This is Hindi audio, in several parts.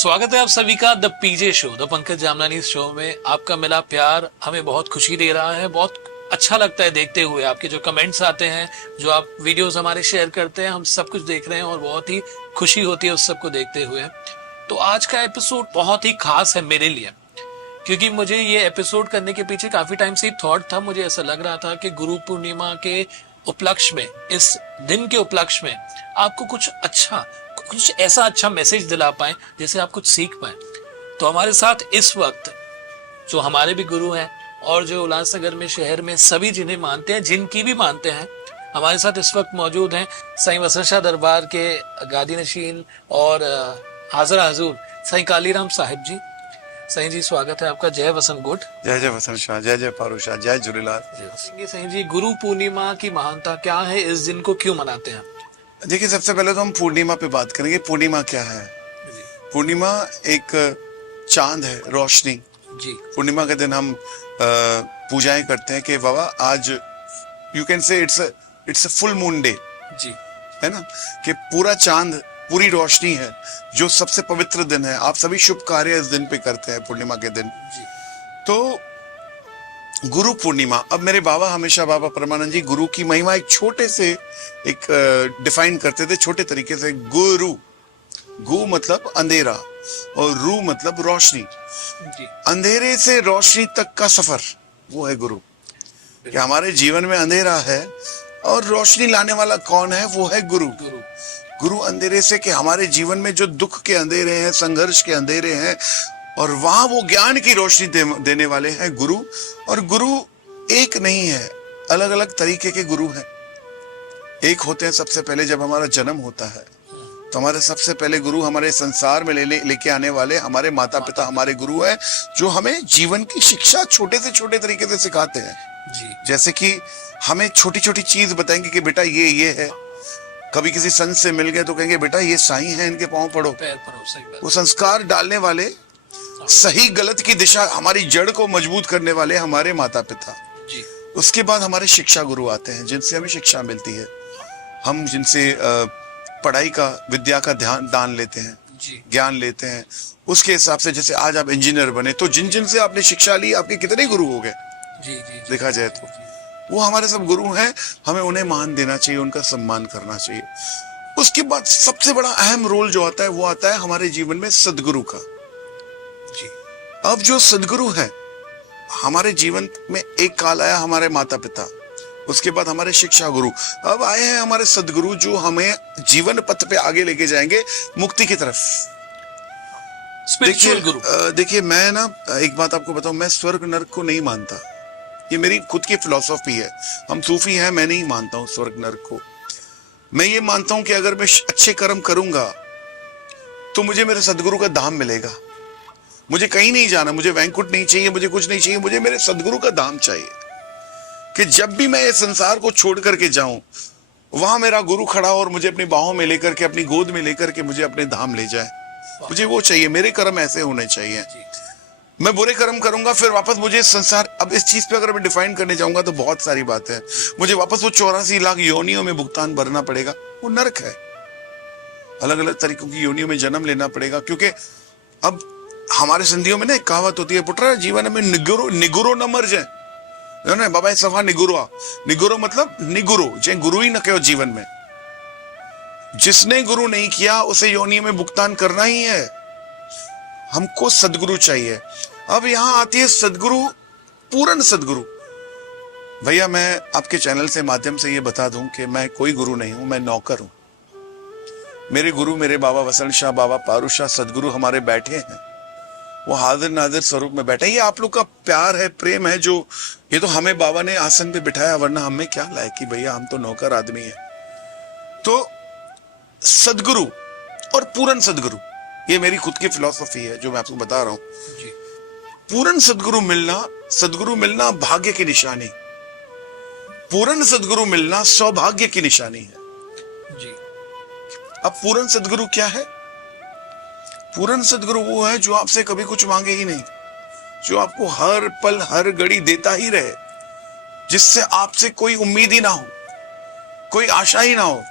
स्वागत है आप सभी का the PJ show, the Pankaj Jamnani show में। आपका मिला प्यार हमें बहुत खुशी दे रहा है, बहुत अच्छा लगता है देखते हुए। आपके जो कमेंट्स आते हैं, जो आप वीडियोस हमारे शेयर करते हैं, हम सब कुछ देख रहे हैं और बहुत ही खुशी होती है उस सब को देखते हुए। तो आज का एपिसोड बहुत ही खास है मेरे लिए, क्योंकि मुझे ये एपिसोड करने के पीछे काफी टाइम से थॉट था। मुझे ऐसा लग रहा था कि गुरु पूर्णिमा के उपलक्ष्य में, इस दिन के उपलक्ष्य में आपको कुछ ऐसा अच्छा मैसेज दिला पाए जिससे आप कुछ सीख पाए। तो हमारे साथ इस वक्त जो हमारे भी गुरु हैं और जो उल्लासनगर में, शहर में सभी जिन्हें मानते हैं, जिनकी भी मानते हैं, हमारे साथ इस वक्त मौजूद हैं साईं वसंत दरबार के गादी नशीन और हाजिर हजूर साईं कालीराम साहिब जी। साईं जी स्वागत है आपका। जय वसंत गुट। जय जय वसंत शाह, जय जय पारू शाह, जय झूलेलाल। साईं जी, गुरु पूर्णिमा की महानता क्या है? इस दिन को क्यों मनाते हैं? देखिए, सबसे पहले तो हम पूर्णिमा पे बात करेंगे। पूर्णिमा क्या है? पूर्णिमा एक चांद है, रोशनी जी। पूर्णिमा के दिन हम पूजाएं करते हैं कि बाबा आज you can say it's a full moon day जी, है ना, कि पूरा चांद, पूरी रोशनी है, जो सबसे पवित्र दिन है। आप सभी शुभ कार्य इस दिन पे करते हैं, पूर्णिमा के दिन जी। तो गुरु पूर्णिमा। अब मेरे बाबा हमेशा, बाबा परमानंद जी, गुरु की महिमा एक छोटे से एक डिफाइन करते थे, छोटे तरीके से। गुरु, गु मतलब अंधेरा और रू मतलब रोशनी। जी। अंधेरे से रोशनी तक का सफर, वो है गुरु। कि हमारे जीवन में अंधेरा है और रोशनी लाने वाला कौन है? वो है गुरु। गुरु अंधेरे से, कि हमारे जीवन में जो दुख के अंधेरे हैं, संघर्ष के अंधेरे हैं, और वहां वो ज्ञान की रोशनी देने वाले हैं गुरु। और गुरु एक नहीं है, अलग अलग तरीके के गुरु हैं। एक होते हैं सबसे पहले जब हमारा जन्म होता है तो हमारे सबसे पहले गुरु हमारे संसार में लेके आने वाले हमारे माता पिता हमारे गुरु हैं, जो हमें जीवन की शिक्षा छोटे से छोटे तरीके से सिखाते हैं जी। जैसे कि हमें छोटी छोटी चीज बताएंगे कि बेटा ये है। कभी किसी संत से मिल गए तो कहेंगे बेटा ये साईं है, इनके पांव पड़ो। पैर पड़ो, सही बात। वो संस्कार डालने वाले, सही गलत की दिशा, हमारी जड़ को मजबूत करने वाले हमारे माता पिता जी। उसके बाद हमारे शिक्षा गुरु आते हैं, जिनसे हमें शिक्षा मिलती है। हम जिनसे पढ़ाई का, विद्या का दान लेते हैं, ज्ञान लेते हैं। उसके हिसाब से जैसे आज आप इंजीनियर बने तो जिन से आपने शिक्षा ली, आपके कितने गुरु हो गए? जी। देखा जाए तो वो हमारे सब गुरु हैं। हमें उन्हें मान देना चाहिए, उनका सम्मान करना चाहिए। उसके बाद सबसे बड़ा अहम रोल जो आता है वो आता है हमारे जीवन में सदगुरु का। जी। अब जो सदगुरु है हमारे जीवन में, एक काल आया हमारे माता पिता, उसके बाद हमारे शिक्षा गुरु, अब आए हैं हमारे सदगुरु, जो हमें जीवन पथ पे आगे लेके जाएंगे मुक्ति की तरफ। स्पिरिचुअल गुरु। देखिए मैं ना एक बात आपको बताऊं, मैं स्वर्ग नरक को नहीं मानता। ये मेरी खुद की फिलॉसफी है। हम सूफी हैं, मैं नहीं मानता हूं स्वर्ग नरक को। मैं ये मानता हूं कि अगर मैं अच्छे कर्म करूंगा तो मुझे मेरे सदगुरु का धाम मिलेगा। मुझे कहीं नहीं जाना, मुझे वैंकुट नहीं चाहिए, मुझे कुछ नहीं चाहिए, मुझे मेरे सदगुरु का धाम चाहिए। कि जब भी मैं इस संसार को छोड़ करके जाऊं, वहां मेरा गुरु खड़ा और मुझे अपनी बाहों में लेकर के, अपनी गोद में लेकर के मुझे अपने धाम ले जाए। मुझे वो चाहिए। मेरे कर्म ऐसे होने चाहिए। मैं बुरे कर्म करूंगा, फिर वापस मुझे इस संसार, अब इस चीज पे अगर मैं डिफाइन करने जाऊंगा तो बहुत सारी बातें हैं। मुझे वापस वो 84 लाख योनियों में भुगतान भरना पड़ेगा। वो नरक है। अलग अलग तरीकों की योनियों में जन्म लेना पड़ेगा। क्योंकि अब हमारे संधियों में ना एक कहावत होती है, पुत्र जीवन में निगुरो न मर जाए। बाबा सफा निगुरो मतलब निगुरो, जे गुरु ही न कहो जीवन में। जिसने गुरु नहीं किया उसे योनि में भुगतान करना ही है। हमको सदगुरु चाहिए। अब यहां आती है सदगुरु, पूर्ण सदगुरु। भैया मैं आपके चैनल से माध्यम से ये बता दूं कि मैं कोई गुरु नहीं हूं, मैं नौकर हूं। मेरे गुरु मेरे बाबा वसंत शाह, बाबा पारू शाह सदगुरु हमारे बैठे हैं। वो हाजिर नाजिर स्वरूप में बैठे। ये आप लोग का प्यार है, प्रेम है, जो ये तो हमें बाबा ने आसन पे बिठाया, वरना हमें क्या लायकी भैया, हम तो नौकर आदमी है। तो सदगुरु और पूर्ण सदगुरु, ये मेरी खुद की फिलॉसफी है जो मैं आपको बता रहा हूं। पूर्ण सदगुरु मिलना भाग्य की निशानी, पूर्ण सदगुरु मिलना सौभाग्य की निशानी है जी। अब पूर्ण सदगुरु क्या है? पूर्ण सदगुरु वो है जो आपसे कभी कुछ मांगे ही नहीं, जो आपको हर पल हर घड़ी देता ही रहे, जिससे आपसे कोई उम्मीद ही ना हो, कोई आशा ही ना हो।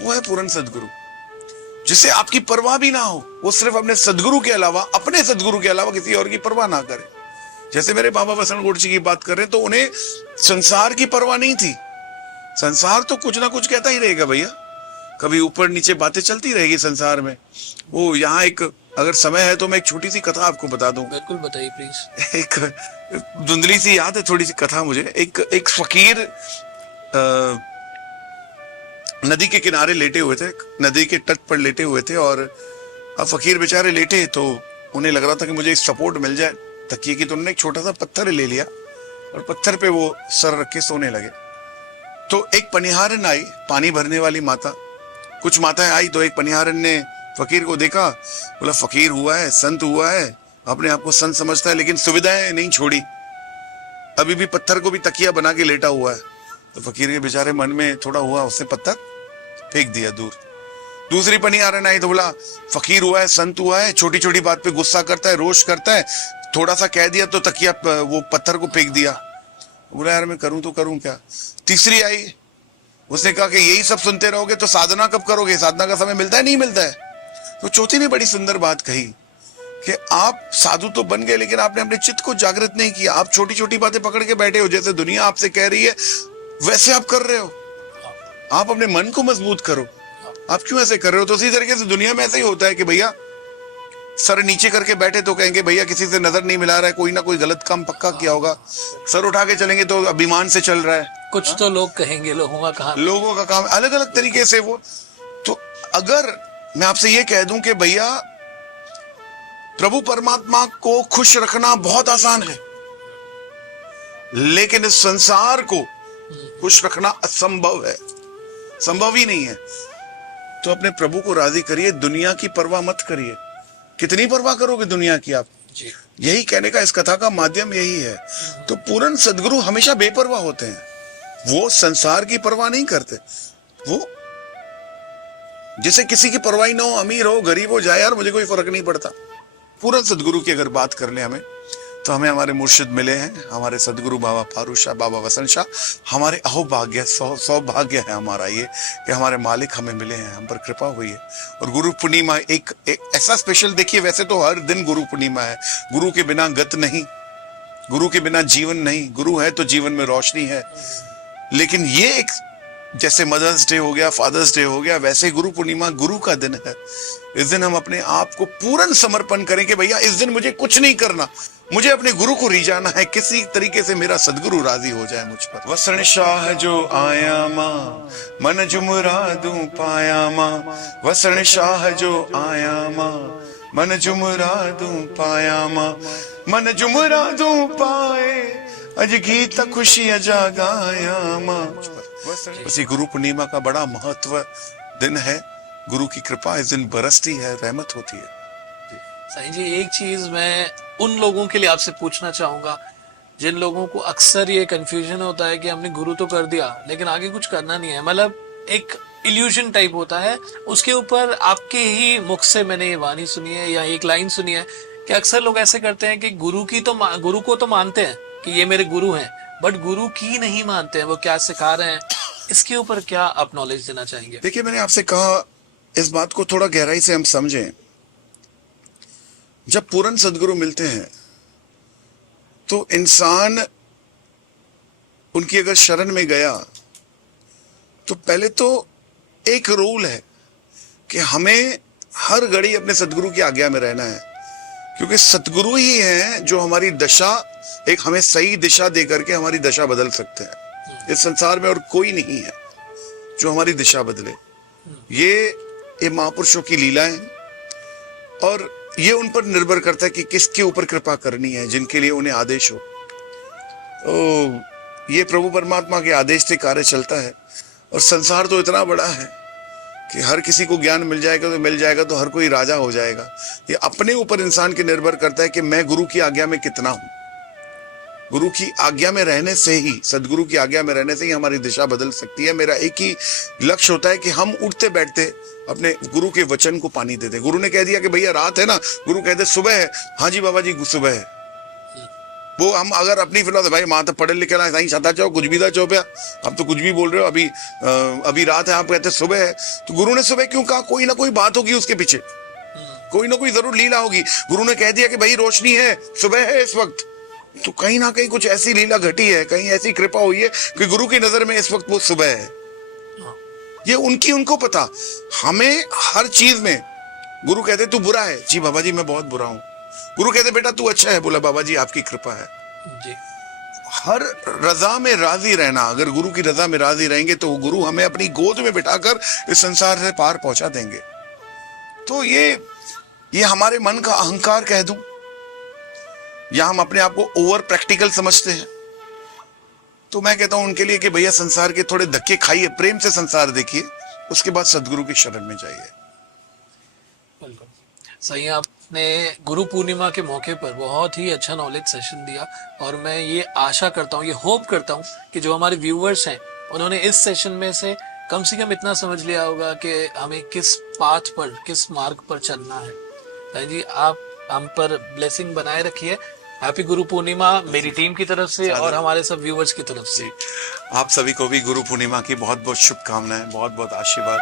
वो है पूर्ण सदगुरु। जिससे आपकी परवाह भी ना हो, वो सिर्फ अपने सदगुरु के अलावा, अपने सदगुरु के अलावा किसी और की परवाह ना करे। जैसे मेरे बाबा वसंत गोड जी की बात कर रहे हैं, तो उन्हें संसार की परवाह नहीं थी। संसार तो कुछ ना कुछ कहता ही रहेगा भैया, कभी ऊपर नीचे बातें चलती रहेगी संसार में। वो यहाँ एक, अगर समय है तो मैं एक छोटी सी कथा आपको बता दूं। बिल्कुल बताइए प्लीज। एक धुंधली सी याद है थोड़ी सी कथा मुझे। एक फकीर नदी के किनारे लेटे हुए थे, नदी के तट पर लेटे हुए थे, और अब फकीर बेचारे लेटे तो उन्हें लग रहा था कि मुझे सपोर्ट मिल जाए तकिए की, तो उन्होंने एक छोटा सा पत्थर ले लिया और पत्थर पे वो सर रख के सोने लगे। तो एक पनिहारन आई, पानी भरने वाली माता। कुछ माताएं आई तो एक पनिहारन ने फकीर को देखा, बोला फकीर हुआ है, संत हुआ है, अपने आप को संत समझता है, लेकिन सुविधाएं नहीं छोड़ी, अभी भी पत्थर को भी तकिया बना के लेटा हुआ है। तो फकीर के बेचारे मन में थोड़ा हुआ, उसने पत्थर फेंक दिया दूर। दूसरी पनिहारन आई तो बोला फकीर हुआ है, संत हुआ है, छोटी छोटी बात पे गुस्सा करता है, रोष करता है, थोड़ा सा कह दिया तो तकिया वो पत्थर को फेंक दिया। बोला यार मैं करूं तो करूं क्या। तीसरी आई, उसने कहा कि यही सब सुनते रहोगे तो साधना कब करोगे, साधना का समय मिलता है नहीं मिलता है। तो चौथी ने बड़ी सुंदर बात कही कि आप साधु तो बन गए, लेकिन आपने अपने चित्त को जागृत नहीं किया। आप छोटी छोटी बातें पकड़ के बैठे हो, जैसे दुनिया आपसे कह रही है वैसे आप कर रहे हो। आप अपने मन को मजबूत करो, आप क्यों ऐसे कर रहे हो। तो उसी तरीके से दुनिया में ऐसा ही होता है कि भैया सर नीचे करके बैठे तो कहेंगे भैया किसी से नजर नहीं मिला रहा है, कोई ना कोई गलत काम पक्का किया होगा। सर उठा के चलेंगे तो अभिमान से चल रहा है, कुछ तो लोग कहेंगे, लोगों का काम अलग अलग तरीके से वो। तो अगर मैं आपसे ये कह दूं कि भैया प्रभु परमात्मा को खुश रखना बहुत आसान है, लेकिन इस संसार को खुश रखना असंभव है, संभव ही नहीं है। तो अपने प्रभु को राजी करिए, दुनिया की परवाह मत करिए। कितनी परवाह करोगे दुनिया की आप जी। यही कहने का इस कथा का माध्यम यही है। तो पूर्ण सदगुरु हमेशा बेपरवाह होते हैं, वो संसार की परवाह नहीं करते। वो जिसे किसी की परवाह ना हो, अमीर हो गरीब हो जाए, यार मुझे कोई फर्क नहीं पड़ता। पूर्ण सदगुरु की अगर बात कर ले हमें, तो हमें हमारे मुर्शिद मिले हैं, हमारे सदगुरु बाबा फारूक शाह, बाबा वसंत शाह। हमारे अहोभाग्य सौभाग्य है हमारा ये कि हमारे मालिक हमें मिले हैं, हम पर कृपा हुई है। और गुरु पूर्णिमा एक ऐसा स्पेशल, देखिए वैसे तो हर दिन गुरु पूर्णिमा है, गुरु के बिना गत नहीं, गुरु के बिना जीवन नहीं, गुरु है तो जीवन में रोशनी है। लेकिन ये एक, जैसे मदर्स डे हो गया, फादर्स डे हो गया, वैसे गुरु पूर्णिमा गुरु का दिन है। इस दिन हम अपने आप को पूर्ण समर्पण करें कि भैया इस दिन मुझे कुछ नहीं करना, मुझे अपने गुरु को रिझाना है, किसी तरीके से मेरा सदगुरु राजी हो जाए मुझ पर। वसण शाह जो आया माँ, मन जुमरा दूं पाया माँ। वसण शाह जो आया माँ, मन जुमरा दूं पाया माँ। मन जुमरा दूं पाए, अज गीत खुशियां जागाया माँ। इसी गुरु पूर्णिमा का बड़ा महत्व दिन है। गुरु की कृपा इस दिन बरसती है, रहमत होती है। साईं जी, एक चीज मैं उन लोगों के लिए आपसे पूछना चाहूंगा जिन लोगों को अक्सर ये कंफ्यूजन होता है कि हमने गुरु तो कर दिया लेकिन आगे कुछ करना नहीं है, मतलब एक इल्यूजन टाइप होता है। उसके ऊपर आपके ही मुख से मैंने ये वाणी सुनी है या एक लाइन सुनी है कि अक्सर लोग ऐसे करते हैं कि गुरु को तो मानते हैं कि ये मेरे गुरु हैं, बट गुरु की नहीं मानते हैं, वो क्या सिखा रहे हैं। इसके ऊपर क्या आप नॉलेज देना चाहेंगे? देखिए, मैंने आपसे कहा इस बात को थोड़ा गहराई से हम समझें। जब पूर्ण सदगुरु मिलते हैं तो इंसान उनकी अगर शरण में गया तो पहले तो एक रूल है कि हमें हर घड़ी अपने सदगुरु की आज्ञा में रहना है, क्योंकि सदगुरु ही हैं जो हमारी दशा, एक हमें सही दिशा दे करके हमारी दशा बदल सकते हैं। इस संसार में और कोई नहीं है जो हमारी दिशा बदले। ये महापुरुषों की लीला है और ये उन पर निर्भर करता है कि किसके ऊपर कृपा करनी है, जिनके लिए उन्हें आदेश हो। तो ये प्रभु परमात्मा के आदेश से कार्य चलता है। और संसार तो इतना बड़ा है कि हर किसी को ज्ञान मिल जाएगा तो हर कोई राजा हो जाएगा। ये अपने ऊपर इंसान के निर्भर करता है कि मैं गुरु की आज्ञा में कितना हूं। गुरु की आज्ञा में रहने से ही, सदगुरु की आज्ञा में रहने से ही हमारी दिशा बदल सकती है। मेरा एक ही लक्ष्य होता है कि हम उठते बैठते अपने गुरु के वचन को पानी दे दें। गुरु ने कह दिया कि भैया रात है ना, गुरु कहते सुबह है, हाँ जी बाबा जी सुबह है। वो हम अगर अपनी फिलॉसफी भाई मां तो पढ़े लिखे ना साईं छाता चाहो कुछ भी था चो पिया, अब तो कुछ भी बोल रहे हो, अभी रात है आप कहते सुबह है, तो गुरु ने सुबह क्यों कहा? कोई ना कोई बात होगी उसके पीछे, कोई ना कोई जरूर लीला होगी। गुरु ने कह दिया कि भाई रोशनी है, सुबह है इस वक्त, तो कहीं ना कहीं कुछ ऐसी लीला घटी है, कहीं ऐसी कृपा हुई है कि गुरु की नजर में इस वक्त वो सुबह है। ये उनको पता। हमें हर चीज में गुरु कहते तू बुरा है, जी बाबा जी मैं बहुत बुरा हूं। गुरु कहते बेटा तू अच्छा है, बोला बाबा जी आपकी कृपा है। जी। हर रजा में राजी रहना, अगर गुरु की रजा में राजी रहेंगे तो गुरु हमें अपनी गोद में बिठाकर इस संसार से पार पहुंचा देंगे। तो ये हमारे मन का अहंकार कह दूं, या हम अपने आप को ओवर प्रैक्टिकल समझते हैं, तो मैं कहता हूं उनके लिए कि भैया संसार के थोड़े धक्के खाइए, प्रेम से संसार देखिए, उसके बाद सदगुरु की शरण में जाइए। बिल्कुल सही। आपने गुरु पूर्णिमा के मौके पर बहुत ही अच्छा नॉलेज सेशन दिया, और मैं ये आशा करता हूँ, ये होप करता हूँ कि जो हमारे व्यूअर्स हैं उन्होंने इस सेशन में से कम इतना समझ लिया होगा कि हमें किस पाथ पर, किस मार्ग पर चलना है। साईं जी आप हम पर ब्लेसिंग बनाए रखिए। हैप्पी गुरु पूर्णिमा मेरी टीम की तरफ से और हमारे सब व्यूअर्स की तरफ से। आप सभी को भी गुरु पूर्णिमा की बहुत बहुत शुभकामनाएं, बहुत बहुत आशीर्वाद।